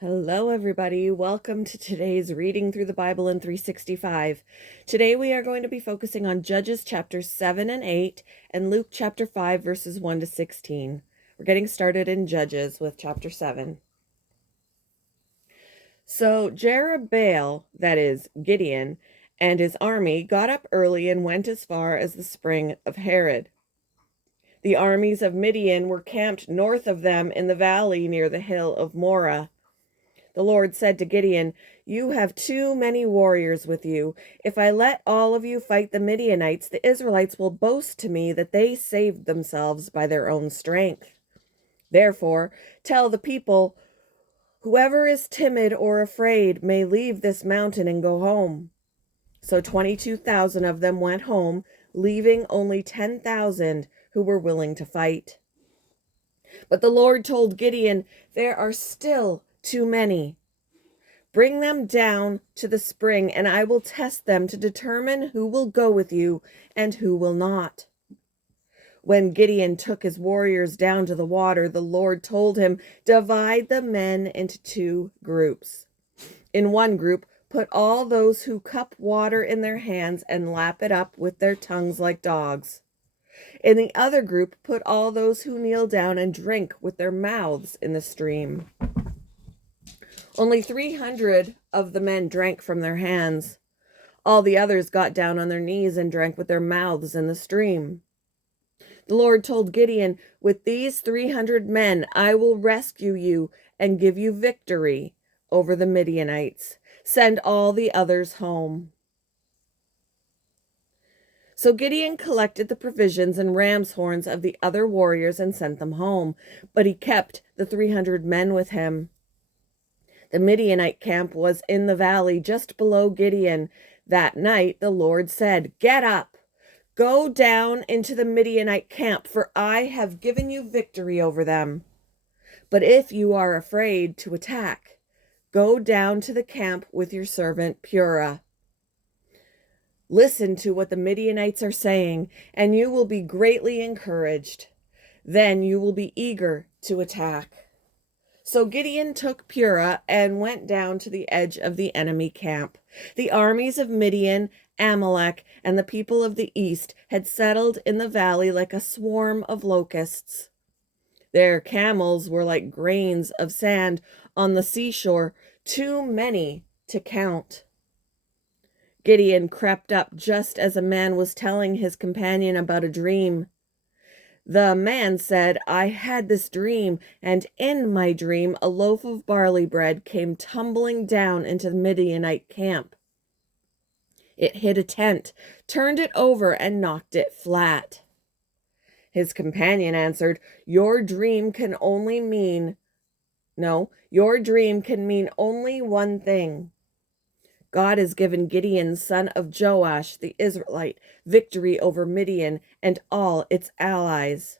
Hello, everybody. Welcome to today's Reading Through the Bible in 365. Today we are going to be focusing on Judges chapters 7 and 8 and Luke chapter 5 verses 1 to 16. We're getting started in Judges with chapter 7. So Jerubbaal, that is Gideon, and his army got up early and went as far as the spring of Harod. The armies of Midian were camped north of them in the valley near the hill of Moreh. The Lord said to Gideon, "You have too many warriors with you. If I let all of you fight the Midianites, the Israelites will boast to me that they saved themselves by their own strength. Therefore, tell the people, whoever is timid or afraid may leave this mountain and go home." So 22,000 of them went home, leaving only 10,000 who were willing to fight. But the Lord told Gideon, "There are still too many. Bring them down to the spring, and I will test them to determine who will go with you and who will not." When Gideon took his warriors down to the water, the Lord told him, "Divide the men into two groups. In one group, put all those who cup water in their hands and lap it up with their tongues like dogs. In the other group, put all those who kneel down and drink with their mouths in the stream." Only 300 of the men drank from their hands. All the others got down on their knees and drank with their mouths in the stream. The Lord told Gideon, "With these 300 men, I will rescue you and give you victory over the Midianites. Send all the others home." So Gideon collected the provisions and ram's horns of the other warriors and sent them home, but he kept the 300 men with him. The Midianite camp was in the valley just below Gideon. That night the Lord said, "Get up, go down into the Midianite camp, for I have given you victory over them. But if you are afraid to attack, go down to the camp with your servant Purah. Listen to what the Midianites are saying, and you will be greatly encouraged. Then you will be eager to attack." So Gideon took Purah and went down to the edge of the enemy camp. The armies of Midian, Amalek, and the people of the east had settled in the valley like a swarm of locusts. Their camels were like grains of sand on the seashore, too many to count. Gideon crept up just as a man was telling his companion about a dream. The man said, "I had this dream, and in my dream a loaf of barley bread came tumbling down into the Midianite camp. It hit a tent, turned it over, and knocked it flat." His companion answered, Your dream can mean only one thing. God has given Gideon, son of Joash, the Israelite, victory over Midian and all its allies."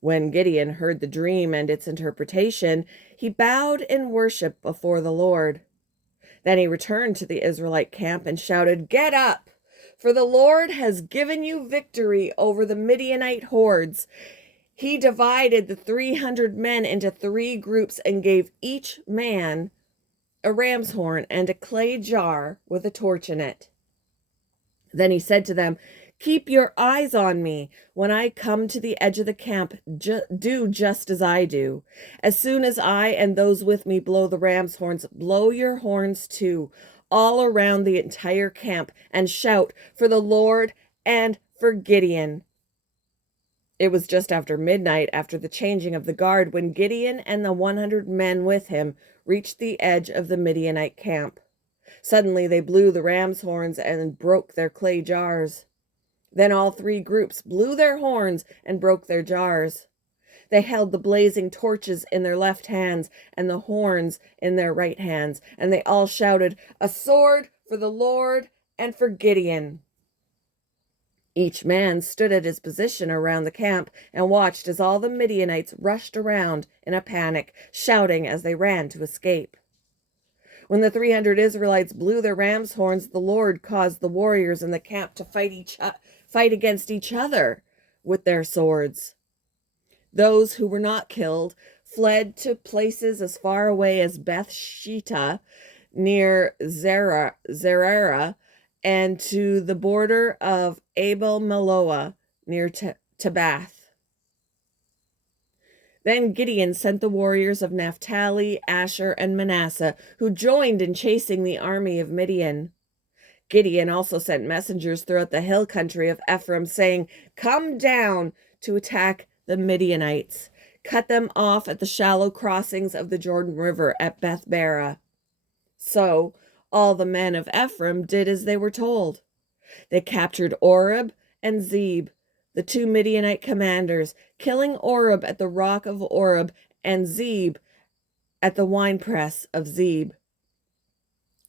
When Gideon heard the dream and its interpretation, he bowed in worship before the Lord. Then he returned to the Israelite camp and shouted, "Get up, for the Lord has given you victory over the Midianite hordes." He divided the 300 men into 3 groups and gave each man a ram's horn and a clay jar with a torch in it. Then he said to them, "Keep your eyes on me. When I come to the edge of the camp, do just as I do. As soon as I and those with me blow the ram's horns, blow your horns too, all around the entire camp, and shout for the Lord and for Gideon." It was just after midnight, after the changing of the guard, when Gideon and the 100 men with him reached the edge of the Midianite camp. Suddenly they blew the ram's horns and broke their clay jars. Then all 3 groups blew their horns and broke their jars. They held the blazing torches in their left hands and the horns in their right hands, and they all shouted, "A sword for the Lord and for Gideon." Each man stood at his position around the camp and watched as all the Midianites rushed around in a panic, shouting as they ran to escape. When the 300 Israelites blew their ram's horns, the Lord caused the warriors in the camp to fight against each other with their swords. Those who were not killed fled to places as far away as Beth Shittah near Zerera, and to the border of Abel Meholah near Tabbath. Then Gideon sent the warriors of Naphtali, Asher, and Manasseh, who joined in chasing the army of Midian. Gideon also sent messengers throughout the hill country of Ephraim, saying, "Come down to attack the Midianites. Cut them off at the shallow crossings of the Jordan River at Beth-barah." So all the men of Ephraim did as they were told. They captured Oreb and Zeb, the two Midianite commanders, killing Oreb at the rock of Oreb and Zeb at the winepress of Zeb.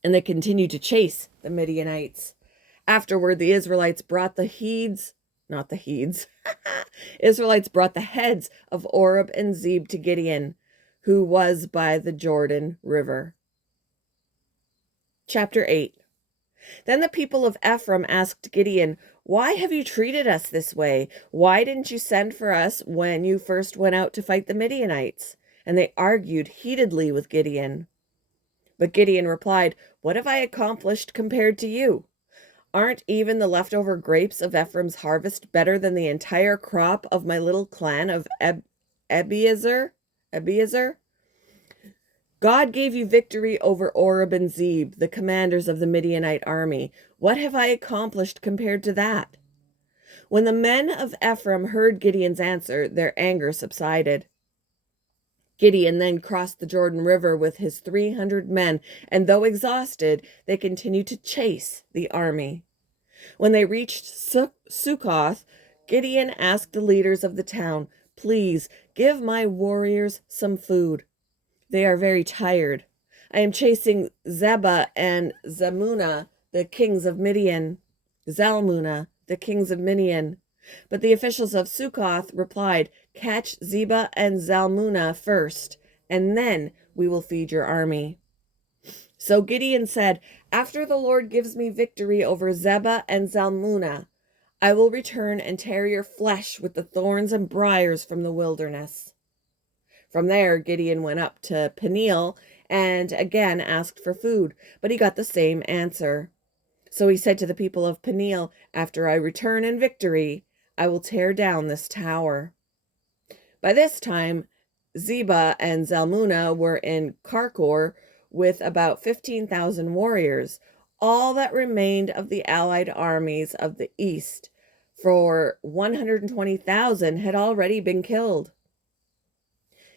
And they continued to chase the Midianites. Afterward, the Israelites brought Israelites brought the heads of Oreb and Zeb to Gideon, who was by the Jordan River. Chapter 8. Then the people of Ephraim asked Gideon, "Why have you treated us this way? Why didn't you send for us when you first went out to fight the Midianites?" And they argued heatedly with Gideon. But Gideon replied, "What have I accomplished compared to you? Aren't even the leftover grapes of Ephraim's harvest better than the entire crop of my little clan of Abiezer? God gave you victory over Oreb and Zeb, the commanders of the Midianite army. What have I accomplished compared to that?" When the men of Ephraim heard Gideon's answer, their anger subsided. Gideon then crossed the Jordan River with his 300 men, and though exhausted, they continued to chase the army. When they reached Succoth, Gideon asked the leaders of the town, "Please give my warriors some food. They are very tired. I am chasing Zebah and Zalmunna, the kings of Midian. But the officials of Succoth replied, "Catch Zebah and Zalmunna first, and then we will feed your army." So Gideon said, "After the Lord gives me victory over Zebah and Zalmunna, I will return and tear your flesh with the thorns and briars from the wilderness." From there, Gideon went up to Peniel and again asked for food, but he got the same answer. So he said to the people of Peniel, "After I return in victory, I will tear down this tower." By this time, Zebah and Zalmunna were in Karkor with about 15,000 warriors, all that remained of the allied armies of the east, for 120,000 had already been killed.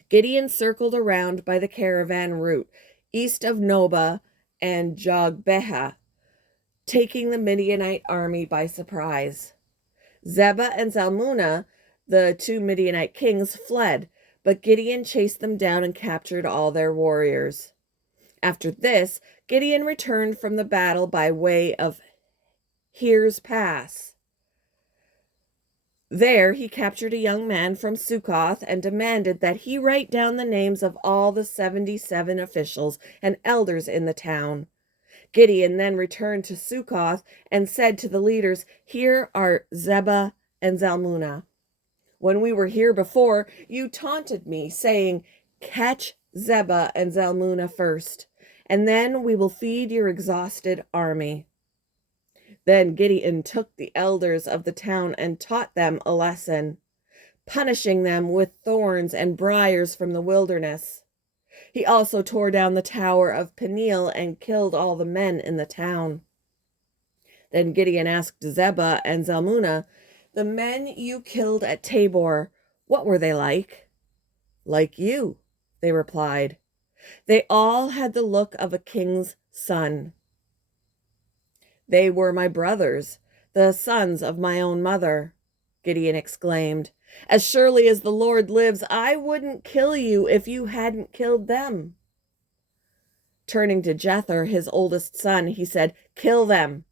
Gideon circled around by the caravan route, east of Nobah and Jogbehah, taking the Midianite army by surprise. Zebah and Zalmunna, the two Midianite kings, fled, but Gideon chased them down and captured all their warriors. After this, Gideon returned from the battle by way of Here's Pass. There he captured a young man from Succoth and demanded that he write down the names of all the 77 officials and elders in the town. Gideon then returned to Succoth and said to the leaders, "Here are Zebah and Zalmunna. When we were here before, you taunted me, saying, 'Catch Zebah and Zalmunna first, and then we will feed your exhausted army.'" Then Gideon took the elders of the town and taught them a lesson, punishing them with thorns and briars from the wilderness. He also tore down the tower of Peniel and killed all the men in the town. Then Gideon asked Zebah and Zalmunna, "The men you killed at Tabor, what were they like?" "Like you," they replied. "They all had the look of a king's son." "They were my brothers, the sons of my own mother," Gideon exclaimed. "As surely as the Lord lives, I wouldn't kill you if you hadn't killed them." Turning to Jether, his oldest son, he said, "Kill them."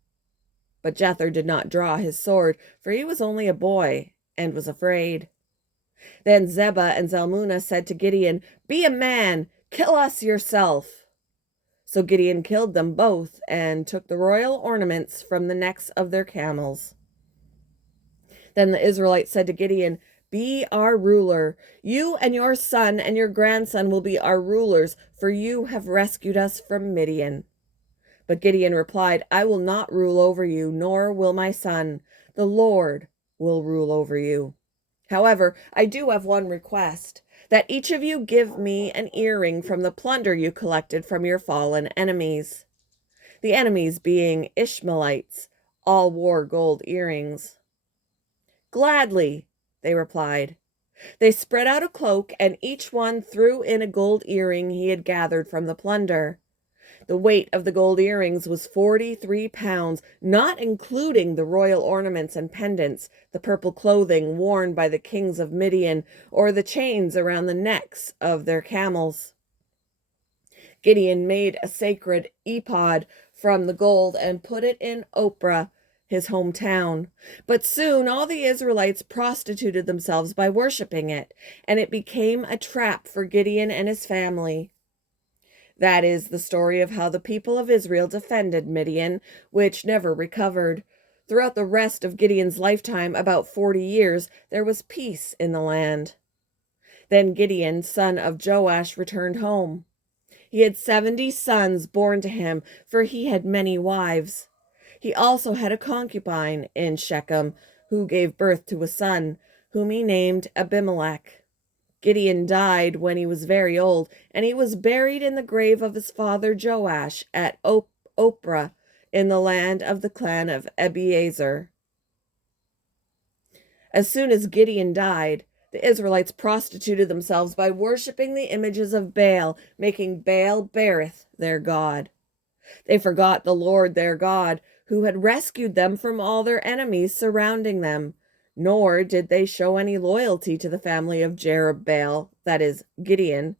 But Jether did not draw his sword, for he was only a boy and was afraid. Then Zebah and Zalmunna said to Gideon, "Be a man, kill us yourself." So Gideon killed them both and took the royal ornaments from the necks of their camels. Then the Israelites said to Gideon, be our ruler. You and your son and your grandson will be our rulers, for you have rescued us from Midian." But Gideon replied, "I will not rule over you, nor will my son. The Lord will rule over you. However, I do have one request, that each of you give me an earring from the plunder you collected from your fallen enemies." The enemies being Ishmaelites, all wore gold earrings. "Gladly," they replied. They spread out a cloak, and each one threw in a gold earring he had gathered from the plunder. The weight of the gold earrings was 43 pounds, not including the royal ornaments and pendants, the purple clothing worn by the kings of Midian, or the chains around the necks of their camels. Gideon made a sacred ephod from the gold and put it in Ophrah, his hometown. But soon all the Israelites prostituted themselves by worshiping it, and it became a trap for Gideon and his family. That is the story of how the people of Israel defended Midian, which never recovered. Throughout the rest of Gideon's lifetime, about 40 years, there was peace in the land. Then Gideon, son of Joash, returned home. He had 70 sons born to him, for he had many wives. He also had a concubine in Shechem, who gave birth to a son, whom he named Abimelech. Gideon died when he was very old, and he was buried in the grave of his father Joash at Ophrah, in the land of the clan of Abiezer. As soon as Gideon died, the Israelites prostituted themselves by worshiping the images of Baal, making Baal-berith their god. They forgot the Lord their God, who had rescued them from all their enemies surrounding them, nor did they show any loyalty to the family of Jerubbaal, that is, Gideon,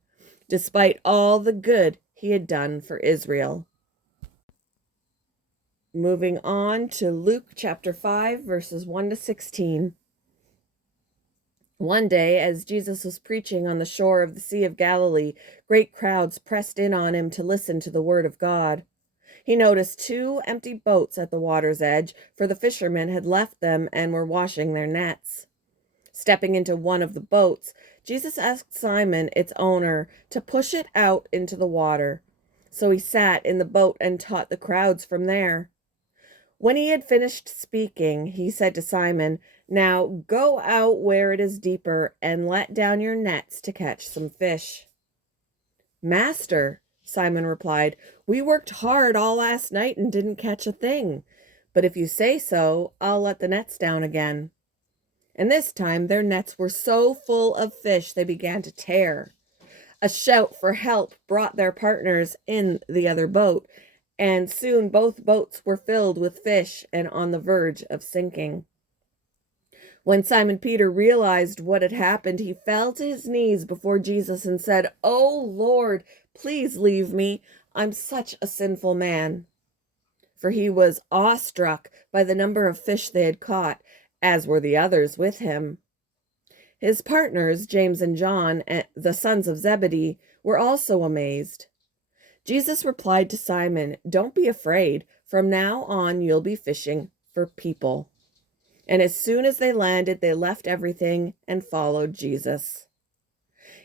despite all the good he had done for Israel. Moving on to Luke chapter 5, verses 1 to 16. One day, as Jesus was preaching on the shore of the Sea of Galilee, great crowds pressed in on him to listen to the word of God. He noticed 2 empty boats at the water's edge, for the fishermen had left them and were washing their nets. Stepping into one of the boats, Jesus asked Simon, its owner, to push it out into the water. So he sat in the boat and taught the crowds from there. When he had finished speaking, he said to Simon, "Now go out where it is deeper and let down your nets to catch some fish." "Master," Simon replied, "we worked hard all last night and didn't catch a thing. But if you say so, I'll let the nets down again." And this time their nets were so full of fish they began to tear. A shout for help brought their partners in the other boat, and soon both boats were filled with fish and on the verge of sinking. When Simon Peter realized what had happened, he fell to his knees before Jesus and said, "Oh Lord, please leave me. I'm such a sinful man." For he was awestruck by the number of fish they had caught, as were the others with him. His partners, James and John, the sons of Zebedee, were also amazed. Jesus replied to Simon, "Don't be afraid. From now on, you'll be fishing for people." And as soon as they landed, they left everything and followed Jesus.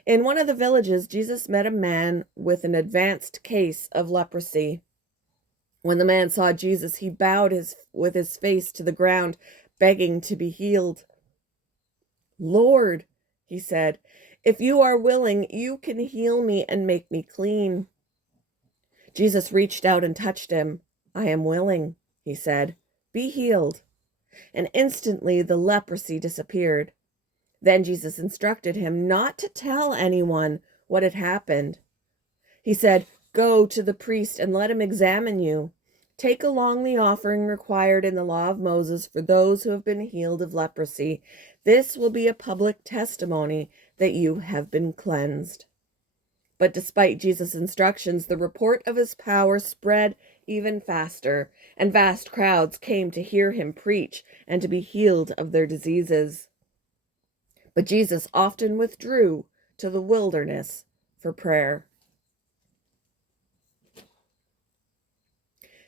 In one of the villages, Jesus met a man with an advanced case of leprosy. When the man saw Jesus, he bowed with his face to the ground, begging to be healed. "Lord," he said, "if you are willing, you can heal me and make me clean." Jesus reached out and touched him. "I am willing," he said. "Be healed." And instantly the leprosy disappeared. Then Jesus instructed him not to tell anyone what had happened. He said, "Go to the priest and let him examine you. Take along the offering required in the law of Moses for those who have been healed of leprosy. This will be a public testimony that you have been cleansed." But despite Jesus' instructions, the report of his power spread even faster, and vast crowds came to hear him preach and to be healed of their diseases. But Jesus often withdrew to the wilderness for prayer.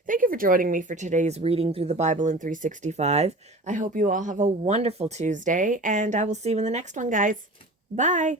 Thank you for joining me for today's reading through the Bible in 365. I hope you all have a wonderful Tuesday, and I will see you in the next one, guys. Bye.